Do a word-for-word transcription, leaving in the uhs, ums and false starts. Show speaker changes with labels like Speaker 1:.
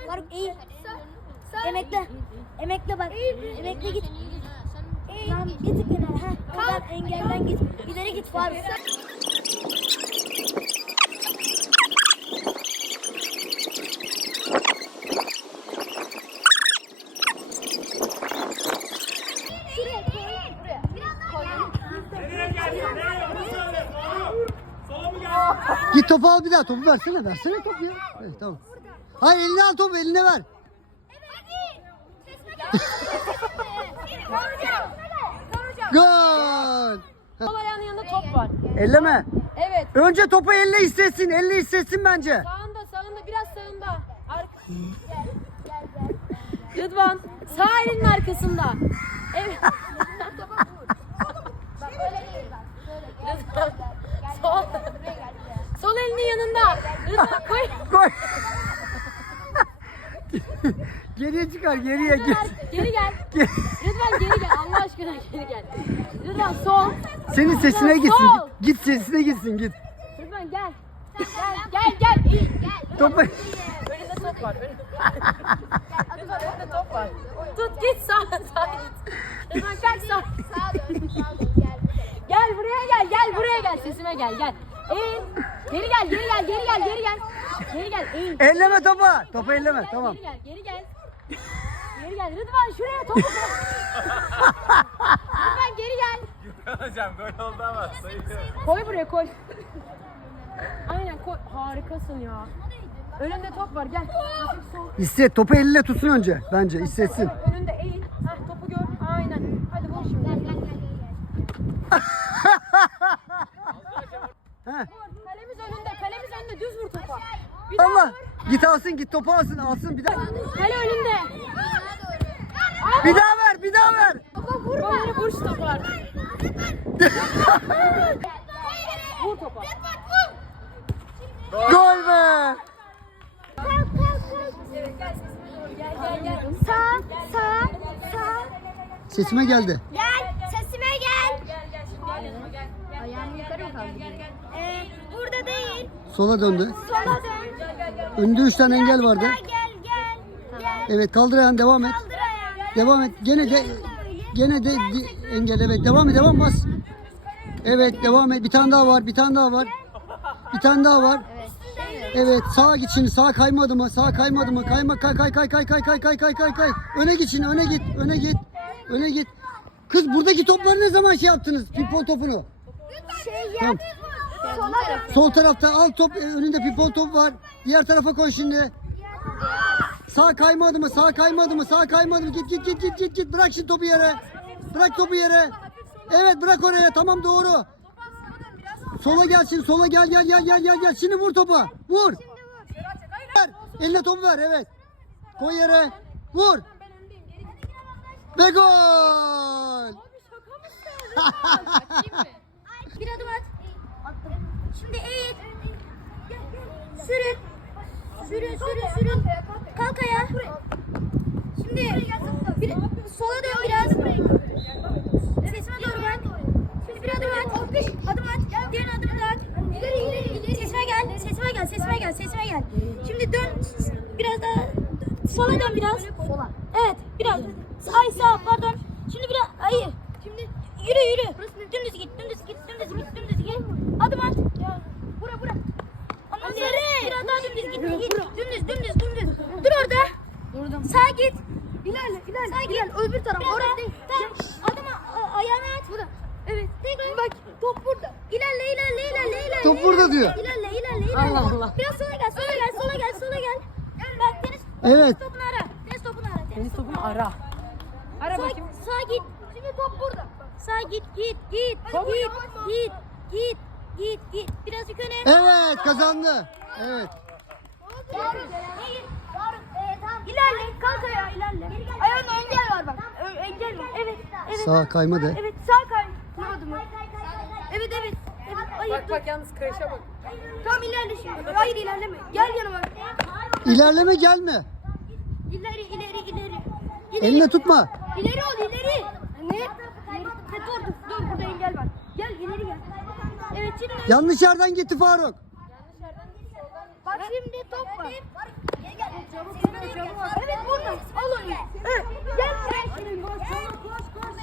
Speaker 1: Faruk eğil. Emekle. Emekle bak. Emekle git. Tamam git kenara. Ha. Oradan engelden git. İleri git Faruk.
Speaker 2: Git topu al bir daha. Topu versene. Versene topu ya. Evet, tamam. Hayır eline al topu. Eline ver. Gol.
Speaker 3: Sol ayağının yanında top var.
Speaker 2: Elleme.
Speaker 3: Evet.
Speaker 2: Önce topu elle hissetsin. Elle hissetsin bence.
Speaker 3: Sağında, sağında, biraz sağında. Arka. Rıdvan, sağ elinin arkasında. Evet. Rıdvan, sol. Sol elinin yanında. Rıdvan koy.
Speaker 2: Gol. Geriye çıkar. Geriye git.
Speaker 3: Geri gel. Rıdvan geri gel. Allah aşkına geri gel. Rıdvan sol.
Speaker 2: Senin sesine
Speaker 3: Rıdvan,
Speaker 2: gitsin.
Speaker 3: sol.
Speaker 2: Git, git sesine gitsin. Git.
Speaker 3: Rıdvan gel. Gel gel gel. İyi, gel.
Speaker 2: Topu.
Speaker 3: Önünde top var. Önünde, Rıdvan önünde top var. Tut git sağ sağ git. Rıdvan kalk sağ. Gel buraya gel. Gel buraya gel. Sesime gel. Gel. Eğil. Geri gel. Geri gel. Geri gel. Geri gel. Geri gel. Eğil.
Speaker 2: Elleme topu. Topu elleme.
Speaker 3: Gel,
Speaker 2: Tamam.
Speaker 3: Geri gel. Geri gel. Geri gel. Rıdvan şuraya topu koy. Rıdvan geri gel.
Speaker 4: Hocam gol oldu ama sayılıyor.
Speaker 3: Koy buraya koy. Aynen koy. Harikasın ya. Önünde top var. Gel. Hafif sol.
Speaker 2: Hisset. Topu elle tutsun önce. Bence hissetsin.
Speaker 3: Önünde eğil. Heh, topu gör. Aynen. Hadi vur şimdi.
Speaker 2: Heh.
Speaker 3: Vur. Kalemiz önünde. Kalemiz önünde. Düz vur topa. Bir daha
Speaker 2: Allah.
Speaker 3: vur.
Speaker 2: Git alsın. Git topu alsın. Alsın bir daha.
Speaker 3: Kale önünde.
Speaker 2: Bir daha ver. Bir daha ver.
Speaker 3: Topa vurma. Vur, vur şu topu artık. Vur topa.
Speaker 2: Gol be.
Speaker 3: Evet gel sesime doğru. Gel gel gel.
Speaker 1: Sağ, sağ, sağ.
Speaker 2: Sesime geldi.
Speaker 1: Gel, sesime gel.
Speaker 3: Gel gel şimdi gel yanıma gel. Gel.
Speaker 1: Ayağımı yukarı mı kaldırayım? Ee, burada değil.
Speaker 2: Sola döndü.
Speaker 1: Sola dön.
Speaker 3: Gel gel gel.
Speaker 2: Önünde üç tane engel vardı.
Speaker 1: Gel, gel, gel. Gel.
Speaker 2: Evet kaldır ayağını devam et.
Speaker 1: Kaldır ayağını.
Speaker 2: Devam et. Gene de gene de di- engel evet. Devam et. Devam bas. Evet devam et. Bir tane daha var. Bir tane daha var. Bir tane daha var. Evet sağa git şimdi. Sağa kaymadı mı? Sağa kaymadı mı? Kayma kay kay kay kay kay kay kay kay kay kay. Öne git şimdi. Öne git. Öne git. Öne git. Kız buradaki topları ne zaman şey yaptınız? Pimpon topunu.
Speaker 1: Şey
Speaker 2: Tamam.
Speaker 1: yap. Sola dön.
Speaker 2: Sol tarafta al top. Önünde pimpon top var. Diğer tarafa koy şimdi. Sağ kaymadı mı? Sağ kaymadı mı? Sağ kaymadı mı? Git git git git git git. Bırak şimdi topu yere. Bırak topu yere. Evet bırak oraya. Tamam doğru. Sola gel şimdi. Sola gel gel gel gel gel gel. Şimdi vur topu. Vur. Ver. Eline topu ver. Evet. Koy yere. Vur. Ve gol.
Speaker 1: Bir adım at. Attım. Şimdi eğil. Sürün. Sürün, sürün, sürün. Kalk ayağa. Şimdi bir, sola dön biraz. Sesime doğru bak. Şimdi bir adım at. Adım at. Diğer adımı da at. İleri, ileri, ileri. Sesime gel. Sesime gel. Sesime gel. Sesime gel. Şimdi dön. Biraz daha. Sola dön biraz. Sola. Evet. Biraz. Ay sağ. Pardon. Şimdi biraz. Hayır. Şimdi yürü yürü. Dümdüz git. Dümdüz git. Dümdüz git. Dümdüz git. Adım at. Bura bura. Ondan sonra biraz daha dümdüz git. Git. Dümdüz dümdüz dümdüz. Dur orada. Durdum. Sağa git. İlerle ilerle. Sağa git. Öbür taraf. Orada. Tamam. Adım a- ayağını at. Burada. Evet. Tekrar. Bak top burada. İlerle ilerle ilerle ilerle.
Speaker 2: Top burada diyor.
Speaker 1: İlerle ilerle ilerle.
Speaker 3: Allah Allah.
Speaker 1: Biraz sola gel. Sola gel. Sola gel. Sola gel. Bak tenis.
Speaker 2: Evet.
Speaker 1: Tenis topunu ara. Tenis topunu ara.
Speaker 3: Tenis topunu ara. Ara
Speaker 1: Sağ,
Speaker 3: bakayım.
Speaker 1: sağa git. Şimdi top burada. Sağa git, git, git,
Speaker 3: Top.
Speaker 1: git, git, git, git, git. Birazcık öne.
Speaker 2: Evet kazandı. Evet.
Speaker 1: Faruk, eğil. Faruk, ee, tamam. İlerle, kalk ayağa, ilerle. Ayağında engel var bak. Ö- engel var. Evet, evet.
Speaker 2: Sağ kaymadı.
Speaker 1: Evet, sağ kay. Kaymadı mı? Evet, evet. Evet, hayır,
Speaker 3: Bak
Speaker 1: dur.
Speaker 3: bak yalnız kayışa bak.
Speaker 1: Tamam ilerle şimdi. Hayır ilerleme. Gel yanıma.
Speaker 2: İlerleme gelme.
Speaker 1: İleri, ileri, ileri. İleri.
Speaker 2: Eline tutma.
Speaker 1: İleri ol, ileri. Ne? Ne? Dur, dur, dur. Burada engel var. Gel, ileri gel. Evet, şimdi.
Speaker 2: Yanlış yerden gitti Faruk.
Speaker 1: Bak Şimdi top var. Evet burada. Al onu. Evet. Gel gel.
Speaker 3: Koş, koş, koş.